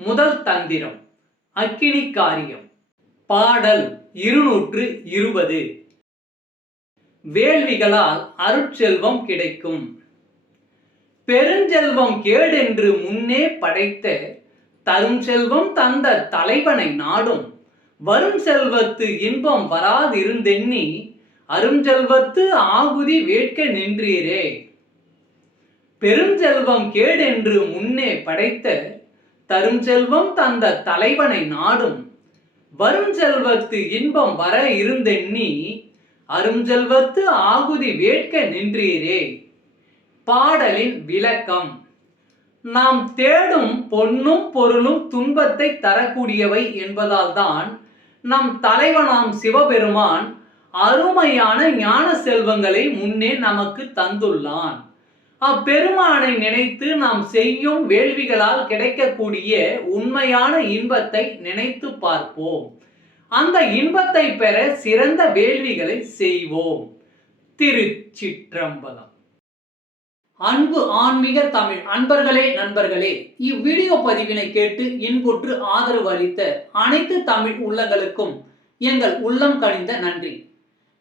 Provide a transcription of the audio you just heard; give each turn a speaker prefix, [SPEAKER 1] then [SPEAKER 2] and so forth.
[SPEAKER 1] முதல் தந்திரம் அக்கினி காரியம். பாடல் இருநூற்று இருபது. வேள்விகளால் அருட்செல்வம் கிடைக்கும். பெருஞ்செல்வம் கேடென்று முன்னே படைத்த தரும் செல்வம் தந்த தலைவனை நாடும். வரும் செல்வத்து இன்பம் வராதிருந்தெண்ணி அருஞ்செல்வத்து ஆகுதி வேட்க நின்றீரே. பெருஞ்செல்வம் கேடென்று முன்னே படைத்த தரும் செல்வம் தந்த தலைவனை நாடும். வரும் செல்வத்து இன்பம் வர இருந்தெண்ணி அருஞ்செல்வத்து ஆகுதி வேட்க நின்றீரே. பாடலின் விளக்கம். நாம் தேடும் பொன்னும் பொருளும் துன்பத்தை தரக்கூடியவை என்பதால் தான் நம் தலைவனாம் சிவபெருமான் அருமையான ஞான செல்வங்களை முன்னே நமக்கு தந்துள்ளான். அப்பெருமானை நினைத்து நாம் செய்யும் வேள்விகளால் கிடைக்கக்கூடிய உண்மையான இன்பத்தை நினைத்து பார்ப்போம். அந்த இன்பத்தை பெற சிறந்த வேள்விகளை செய்வோம். திருச்சிற்றம்பலம். அன்பு ஆன்மீக தமிழ் அன்பர்களே நண்பர்களே இவ்வீடியோ பதிவினை கேட்டு இன்புற்று ஆதரவு அளித்த அனைத்து தமிழ் உள்ளங்களுக்கும் எங்கள் உள்ளம் கணிந்த நன்றி.